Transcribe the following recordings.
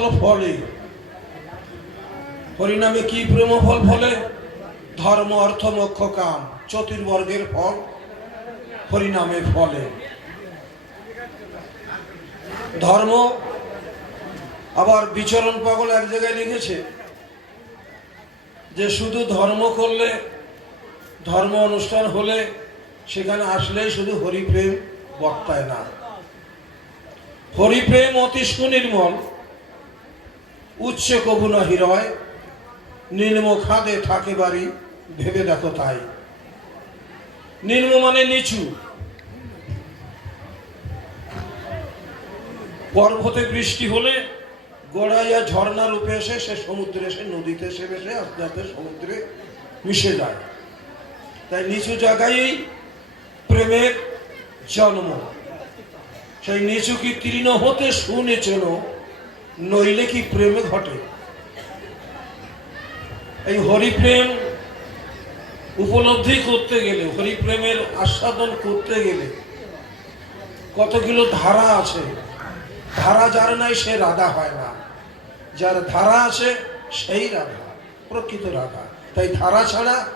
ফল ফলে। হরিনামে কি প্রেম ফল ফলে? ধর্ম, অর্থ, মোক্ষ, কাম, চতুর্বর্গের ফল হরিনামে ফলে। ধর্ম আবার বিচরণ পাগল এক জায়গায় লিখেছে যে শুধু ধর্ম করলে, ধর্ম অনুষ্ঠান হলে সেখানে আসলেই শুধু হরিপ্রেম বর্তায় না। হরিপ্রেম অতি সুনির্মল। উচ্চ কবু না হৃদয় নিম্ন খাদে থাকে বাড়ি, ভেবে দেখো তাই। নিম্ন মানে নিচু। পর্বতে বৃষ্টি হলে গড়াইয়া ঝর্ণা রূপে এসে সে সমুদ্রে এসে নদীতে এসে ভেসে আস্তে আস্তে সমুদ্রে মিশে যায়। তাই নিচু জায়গায় প্রেমের জন্ম। সেই নিচু কি তৃণ হতে সুনিচন নইলে কি প্রেমে ঘটে? এই হরিপ্রেম উপলব্ধি করতে গেলে, হরিপ্রেমের আস্বাদন করতে গেলে কতগুলো ধারা আছে? ধারা যার নাই সে রাধা হয় না। যার ধারা আছে সেই রাধা, প্রকৃত রাধা। তাই ধারা ছাড়া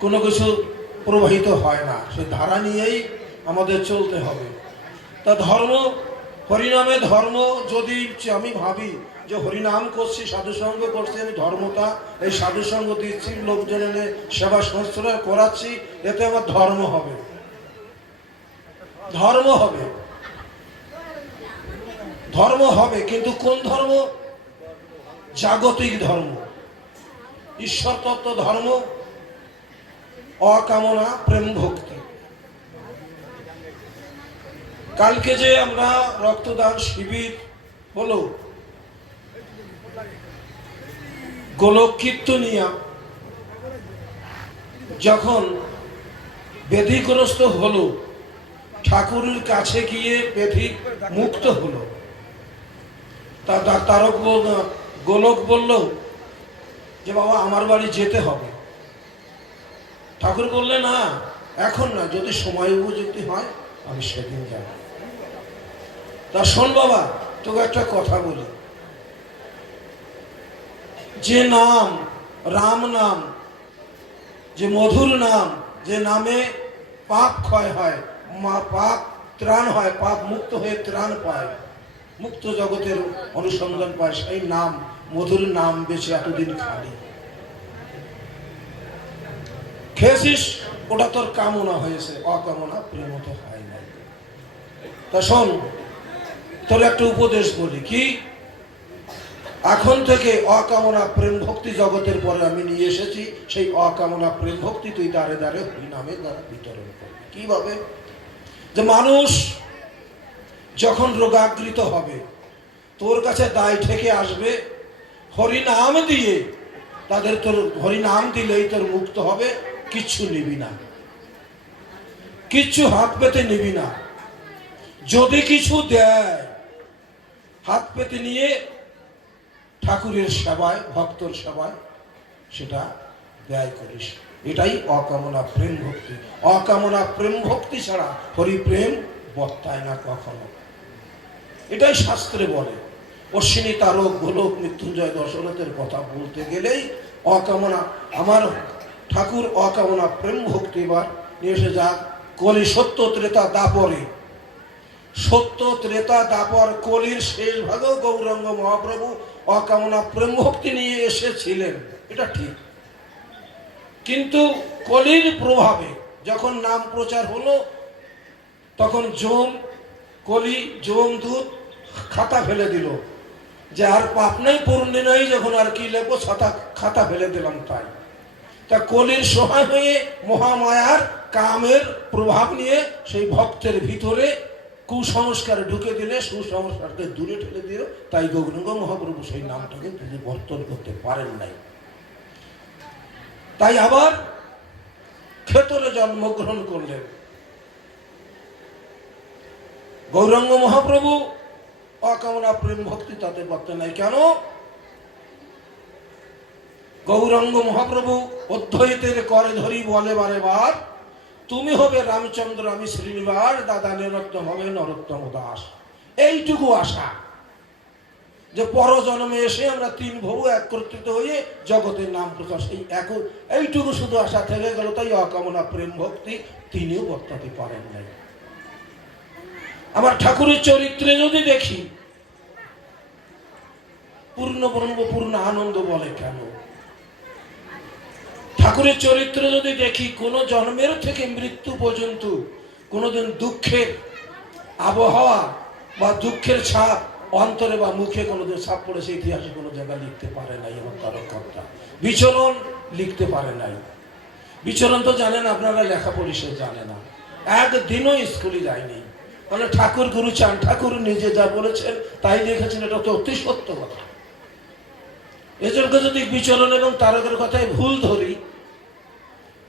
কোনো কিছু প্রবাহিত হয় না। সেই ধারা নিয়েই আমাদের চলতে হবে। তা ধর্ম হরিনামে ধর্ম যদি আমি ভাবি যে হরিনাম করছি, সাধুসঙ্গ করছি, আমি ধর্মটা, এই সাধুসঙ্গ দিচ্ছি লোকজনের সেবা সংস্থাটা করাচ্ছি, এতে আমার ধর্ম হবে। ধর্ম হবে। ধর্ম হবে, কিন্তু কোন ধর্ম? জাগতিক ধর্ম। ঈশ্বর তত্ত্ব ধর্ম, অকামনা প্রেম ভক্তি কালকে যে আমরা রক্তদান শিবির হলো গোলক কীর্তনিয়া যখন ব্যাধিগ্রস্ত হলো, ঠাকুরের কাছে গিয়ে ব্যাধি মুক্ত হলো, তা তারক গোলক বলল যে, বাবা, আমার বাড়ি যেতে হবে। ঠাকুর বললে না, এখন না, যদি সময় উপযুক্তি হয়, আমি সেদিন যাব। তা শোন বাবা, তোকে একটা কথা বলি। যে নাম, রাম নাম, যে মধুর নাম, যে নামে পাপ ক্ষয় হয়, মা পাপ ত্রাণ হয়, পাপ মুক্ত হয়ে ত্রাণ পায়, মুক্ত জগতের অনুসন্ধান পায়, সেই নাম, মধুর নাম বেশি এতদিন খালি। খেয়েছিস? ওটা তোর কামনা হয়েছে, অকামনা প্রেম তো হয় না তা শোন তোর একটা উপদেশ বলি, কি? এখন থেকে অকামনা প্রেম ভক্তি জগতের পরে আমি নিয়ে এসেছি, সেই অকামনা প্রেম ভক্তি তুই দাঁড়ে দাঁড়ে হরিনামে দ্বারা বিতরণ করবি। কীভাবে? যে মানুষ যখন রোগাগ্রিত হবে, তোর কাছে দায় ঠেকে আসবে, হরিনাম দিয়ে তাদের তোর হরিনাম দিলেই তোর মুক্ত হবে, কিচ্ছু নিবি না। কিচ্ছু হাত পেতে নিবি না। যদি কিছু দেয় হাত পেতে নিয়ে ঠাকুরের সেবায়, ভক্তর সেবায় সেটা ব্যয় করিস। এটাই অকামনা প্রেম ভক্তি। অকামনা প্রেম ভক্তি ছাড়া হরি প্রেম বর্তায় না কখনো। এটাই শাস্ত্রে বলে। অশ্বিনী তারক, গোলক, মৃত্যুঞ্জয় দশরথের কথা বলতে গেলেই অকামনা আমার ঠাকুর অকামনা প্রেম ভক্তি এবার নিয়ে এসে যাক। কলি সত্য ত্রেতা দা দাপরে সত্য ত্রেতা দাপর কলির শেষ ভাগেও গৌরাঙ্গ মহাপ্রভু অকামনা প্রেম ভক্তি নিয়ে এসেছিলেন। এটা ঠিক। কিন্তু কলির প্রভাবে যখন নাম প্রচার হলো, তখন জম কলি জম দূত খাতা ফেলে দিল। যে আর পাপ নেই পূর্ণি নেই, যখন আর কি লেবো ছাতা খাতা ফেলে দিলাম তাই। তা কলির সহায় হয়ে মহামায়ার কামের প্রভাব নিয়ে সেই ভক্তের ভিতরে কুসংস্কার ঢুকে দিলে, সুসংস্কারকে দূরে ঠেলে দিল তাই গৌরঙ্গ মহাপ্রভু সেই নামটাকে তিনি বর্তন করতে পারেন নাই। তাই আবার ক্ষেতরে জন্মগ্রহণ করলেন। গৌরাঙ্গ মহাপ্রভু, অকামনা প্রেম ভক্তি তাতে বর্তে নাই। কেন? গৌরাঙ্গ মহাপ্রভু অধ্যয়িতের করে ধরি বলে বারে বার। তুমি হবে রামচন্দ্র, আমি শ্রীনিবাস, দাদা নিরত্তম হবে নরোত্তম দাস। এইটুকু আশা যে পরজন্মে এসে আমরা তিন ভৌ একত্রিত হয়ে জগতের নাম প্রকাশ এই এক এইটুকু শুধু আশা থেকে গেল, তাই অকামনা প্রেম ভক্তি তিনিও বর্তাতে পারেন নাই। আমার ঠাকুরের চরিত্রে যদি দেখি, পূর্ণ পূর্ণ আনন্দ বলে কেন? ঠাকুরের চরিত্র যদি দেখি, কোনো জন্মের থেকে মৃত্যু পর্যন্ত কোনোদিন দুঃখের আবহাওয়া বা দুঃখের ছাপ অন্তরে বা মুখে কোনোদিন ছাপ পড়েছে, ইতিহাসে কোনো জায়গায় লিখতে পারে নাই আমার তারকর্তা বিচরণ লিখতে পারে নাই। বিচরণ তো জানেন, আপনারা লেখা পরিষদ জানে না। একদিনও স্কুলে যায়নি। মানে ঠাকুর গুরু চান, ঠাকুর নিজে যা বলেছেন তাই লিখেছেন, এটা তো অতি সত্য কথা। এজন্য যদি বিচরণ এবং তারকের কথায় ভুল ধরি,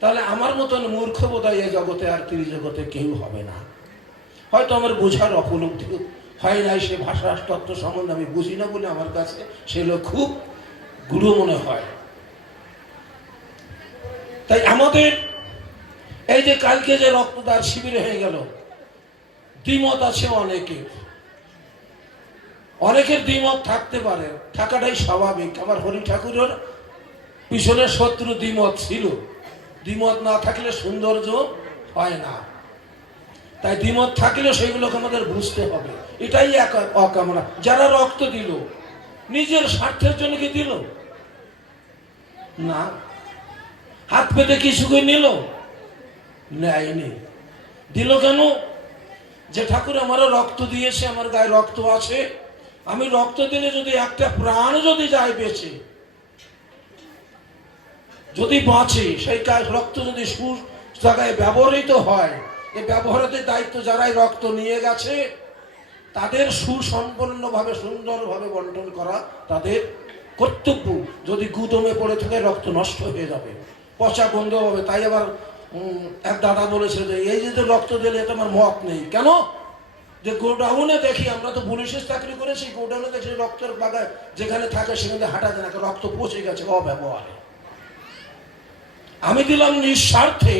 তাহলে আমার মতন মূর্খ বোধহয় এই জগতে আর ত্রি জগতে কেউ হবে না। হয়তো আমার বোঝার অপলব্ধি হয় নাই, সে ভাষা তত্ত্ব সম্বন্ধে আমি বুঝি না বলে আমার কাছে সেগুলো খুব গুরু মনে হয়। তাই আমাদের এই যে কালকে যে রক্তদান শিবির হয়ে গেল, দ্বিমত আছে অনেকের অনেকের দ্বিমত থাকতে পারে, থাকাটাই স্বাভাবিক। আমার হরি ঠাকুরের পিছনে শত্রু দ্বিমত ছিল। দ্বিমত না থাকলে সৌন্দর্য হয় না। তাই দ্বিমত থাকলে সেগুলোকে আমাদের বুঝতে হবে। এটাই এক অকামনা। যারা রক্ত দিল, নিজের স্বার্থের জন্য কি দিল? না। হাত পেতে কিছু করে নিল? নেয়নি। দিল কেন? যে ঠাকুর আমারও রক্ত দিয়েছে, আমার গায়ে রক্ত আছে। আমি রক্ত দিলে যদি একটা প্রাণ যদি যায় বেঁচে, যদি বাঁচে, সেই কাজ রক্ত যদি সু জায়গায় ব্যবহৃত হয় এই ব্যবহারের দায়িত্ব যারাই রক্ত নিয়ে গেছে, তাদের সুসম্পন্নভাবে, সুন্দরভাবে বন্টন করা তাদের কর্তব্য। যদি গুদমে পড়ে থাকে, রক্ত নষ্ট হয়ে যাবে। পচা গন্ধ হবে। তাই আবার এক দাদা বলেছে যে, এই যে রক্ত দিলে আমার মত নেই। কেন? যে গোডাউনে দেখি, আমরা তো পুলিশের চাকরি করেছি গোডাউনে দেখি রক্তের বাগায় যেখানে থাকে সেখানে হাঁটা না রক্ত পচে গেছে অব্যবহারে। আমি দিলাম নিঃস্বার্থে,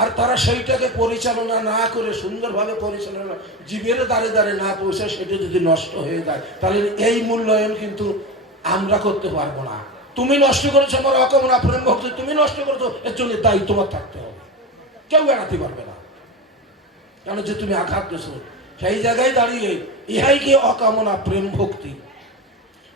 আর তারা সেইটাকে পরিচালনা না করে সুন্দরভাবে পরিচালনা জীবের দ্বারে দ্বারে না পৌঁছে সেটা যদি নষ্ট হয়ে যায়, তাহলে এই মূল্যায়ন কিন্তু আমরা করতে পারব না। তুমি নষ্ট করেছ আমার অকামনা প্রেম ভক্তি, তুমি নষ্ট করেছ, এর জন্য দায়ী তোমার থাকতে হবে। কেউ এড়াতে পারবে না। কেন যে তুমি আঘাত দিয়েছ? সেই জায়গায় দাঁড়িয়ে ইহাই কি অকামনা, প্রেম ভক্তি?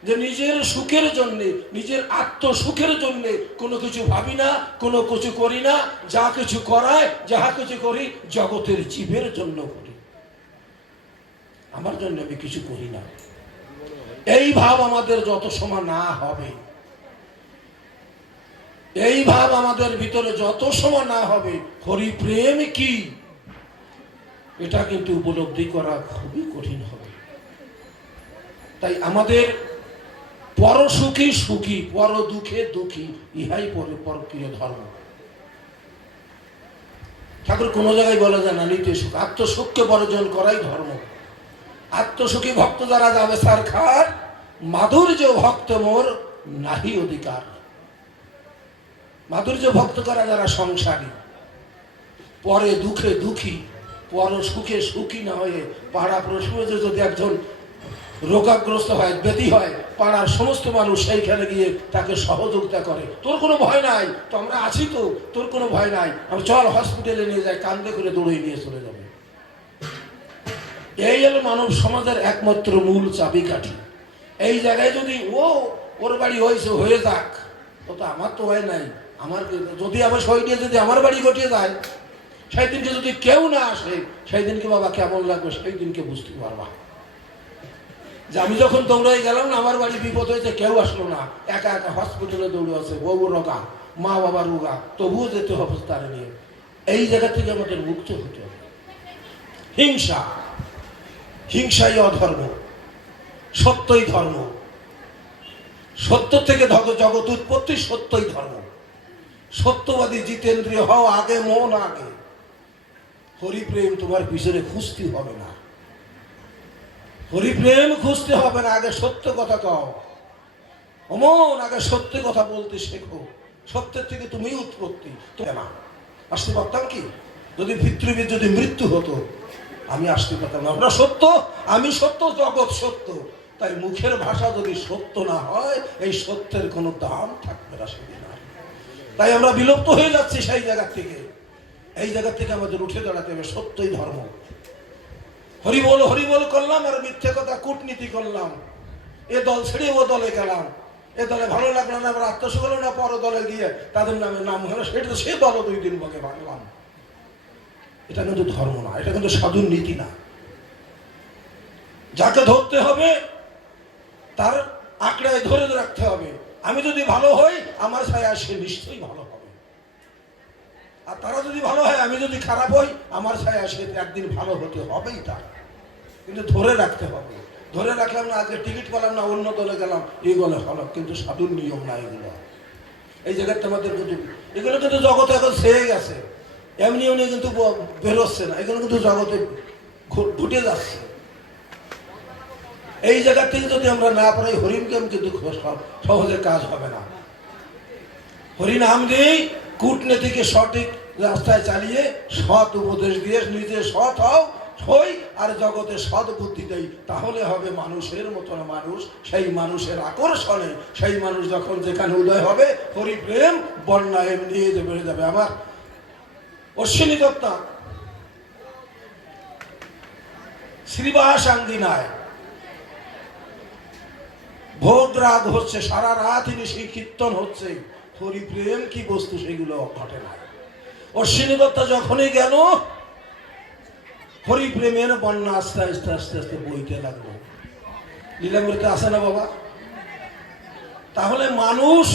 যে নিজের সুখের জন্যে, নিজের আত্মসুখের জন্যে কোনো কিছু ভাবি না, কোনো কিছু করি না, যা কিছু করায়, যাহা কিছু করি, জগতের জীবের জন্য করি। আমার জন্য আমি কিছু করি না। এই ভাব আমাদের যত সময় না হবে, এই ভাব আমাদের ভিতরে যত সময় না হবে হরি প্রেম কি এটা কিন্তু উপলব্ধি করা খুবই কঠিন হবে। তাই আমাদের পর সুখী সুখী পর দুঃখে দুঃখী ইহাই পরে পরকীয় ধর্ম। ঠাকুর কোনো জায়গায় বলা যায় না, নিতে সুখ। আত্মসুখকে বর্জন করাই ধর্ম। আত্মসুখী ভক্ত দ্বারা যাবে, সার খার, মাধুর্য ভক্ত মোর নাহি অধিকার। মাধুর্য ভক্ত করা যারা সংসারী, পরে দুঃখে দুঃখী পর সুখে সুখী না হয়ে পাড়া প্রশ্নে যদি একজন রোগাগ্রস্ত হয় ব্যাধি হয়, পাড়ার সমস্ত মানুষ সেইখানে গিয়ে তাকে সহযোগিতা করে। তোর কোনো ভয় নাই? তো আমরা আছি তো, তোর কোনো ভয় নাই? আমি চল হসপিটালে নিয়ে যাই, কান্দে করে দৌড়ে নিয়ে চলে যাবে। এই হলো মানব সমাজের একমাত্র মূল চাবিকাঠি। এই জায়গায় যদি ও ওর বাড়ি হয়েছে, হয়ে যাক, ও তো আমার তো হয় নাই। আমার যদি আমার শহীদে যদি আমার বাড়ি ঘটিয়ে যায় সেই দিনকে যদি কেউ না আসে সেই দিনকে বাবা কেমন লাগবে? সেই দিনকে বুঝতে পারবা। যে আমি যখন দৌড়াই গেলাম না, আমার বাড়ি বিপদ হয়েছে, কেউ আসলো না। একা একা হসপিটালে দৌড়ে আছে, বউ রোগা, মা বাবা রোগা, তবুও যেতে হবে তারা নিয়ে। এই জায়গা থেকে আমাদের মুক্ত হতে হবে। হিংসা। হিংসাই অধর্ম। সত্যই ধর্ম। সত্য থেকে জগৎ উৎপত্তি সত্যই ধর্ম। সত্যবাদী জিতেন্দ্রীয় হও আগে, মন আগে। হরিপ্রেম তোমার পিছনে খুঁজতে হবে না। হরিপ্রেম খুঁজতে হবে না, আগে সত্য কথা কও। অমন আগে সত্য কথা বলতে শেখো। সত্যের থেকে তুমি উৎপত্তি। তো না আসতে পারতাম কি? যদি পৃথিবীর যদি মৃত্যু হতো, আমি আসতে পারতাম না। আমরা সত্য, আমি সত্য, জগৎ সত্য। তাই মুখের ভাষা যদি সত্য না হয়, এই সত্যের কোনো দাম থাকবে না সেদিন। তাই আমরা বিলুপ্ত হয়ে যাচ্ছি সেই জায়গা থেকে। এই জায়গা থেকে আমাদের উঠে দাঁড়াতে হবে, সত্যই ধর্ম। হরিবল হরিবল করলাম আর মিথ্যে কথা, কূটনীতি করলাম। এ দল ছেড়ে ও দলে গেলাম। এ দলে ভালো লাগল না আত্মসুখ হলো না পর দলে গিয়ে, তাদের নামে নাম হলো, সেটা সে দল দুই দিন বকে ভাঙলাম এটা কিন্তু ধর্ম না, এটা কিন্তু সাধুর নীতি না। যাকে ধরতে হবে, তার আঁকড়ায় ধরে রাখতে হবে। আমি যদি ভালো হই, আমার ছায়া সে নিশ্চয়ই ভালো হবে। আর তারা যদি ভালো হয়, আমি যদি খারাপ হই, আমার ছায়া সে একদিন ভালো হতে হবেই তার। কিন্তু ধরে রাখতে হবে। ধরে রাখলাম না, আজকে টিকিট পেলাম না, অন্য দলে গেলাম, এই বলে হলো। কিন্তু সাধুর নিয়ম না এগুলো। এই জায়গাটা আমাদের কিন্তু এগুলো কিন্তু জগতে এখন সেরে গেছে। এমনি এমনি কিন্তু বেরোচ্ছে না। এগুলো কিন্তু জগতে ঘুটে যাচ্ছে। এই জায়গা থেকে যদি আমরা না পারি হরিণকেম কিন্তু সহজে কাজ হবে না। হরিনাম দিয়েই কূটনীতিকে সঠিক রাস্তায় চালিয়ে সৎ উপদেশ দিয়ে নিজে সৎ হও, হই, আর জগতে সৎ বুদ্ধি দেই। তাহলে হবে মানুষের মতন মানুষ। সেই মানুষের আকর্ষণে, সেই মানুষ যখন যেখানে উদয় হবে, হরিপ্রেম বন্যা এমনি যে বেড়ে যাবে। আমার অশ্বিনী দত্তা শ্রীবাস আঙ্গিনায় ভোগ রাগ হচ্ছে, সারা রাত নিশি কীর্তন হচ্ছে। হরিপ্রেম কি বস্তু, সেগুলো ঘটে না অশ্বিনী দত্তা যখনই গেল, হরিপ্রেমের বন্যা আস্তে আস্তে আস্তে আস্তে বইতে লাগল। লীলামূর্তি আসে না বাবা। তাহলে মানুষ,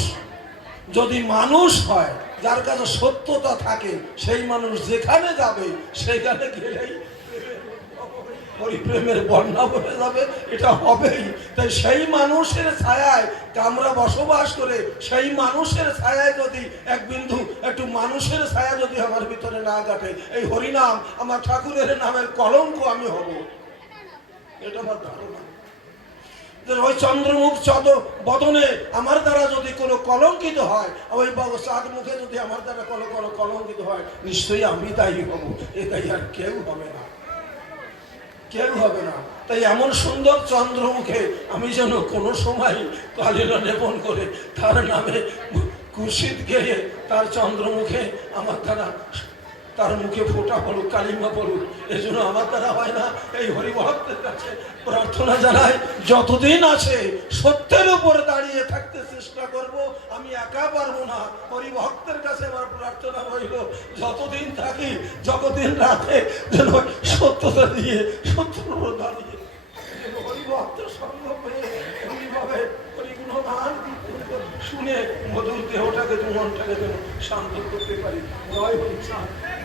যদি মানুষ হয়, যার কাছে সত্যতা থাকে, সেই মানুষ যেখানে যাবে, সেখানে গেলেই পরিপ্রেমের বন্যা বয়ে যাবে, এটা হবেই। তাই সেই মানুষের ছায়ায় আমরা বসবাস করে, সেই মানুষের ছায়ায় যদি এক বিন্দু, একটু মানুষের ছায়া যদি আমার ভিতরে না কাটে এই হরিনাম আমার ঠাকুরের নামের কলঙ্ক আমি হব। এটা আমার ধারণা। ওই চন্দ্রমুখ চদ বদনে আমার দ্বারা যদি কোনো কলঙ্কিত হয় ওই চাঁদ মুখে যদি আমার দ্বারা কোনো কোনো কলঙ্কিত হয়, নিশ্চয়ই আমি দায়ী হব। এটাই আর কেউ হবে না। কেউ হবে না। তাই এমন সুন্দর চন্দ্রমুখে আমি যেন কোনো সময় কালীরা লেপন করে তার নামে কুশিত গেয়ে তার চন্দ্রমুখে আমার দ্বারা তার মুখে ফোটা পড়ুক কালিমা পড়ুক। এই জন্য আমার দ্বারা হয় না এই হরিভক্তের কাছে প্রার্থনা জানাই, যতদিন আছে সত্যের উপরে দাঁড়িয়ে থাকতে চেষ্টা করব, আমি একা পারব না। হরিভক্তের কাছে আমার প্রার্থনা হইল যতদিন থাকি, যতদিন রাখে যেন সত্যতা দিয়ে, সত্যের উপর দাঁড়িয়ে হরিভক্তের সঙ্গ পেয়ে হরিভাবে হরিগুণগান শুনে মধুর দেহটাকে মনটাকে যেন শান্ত করতে পারি। জয় হরি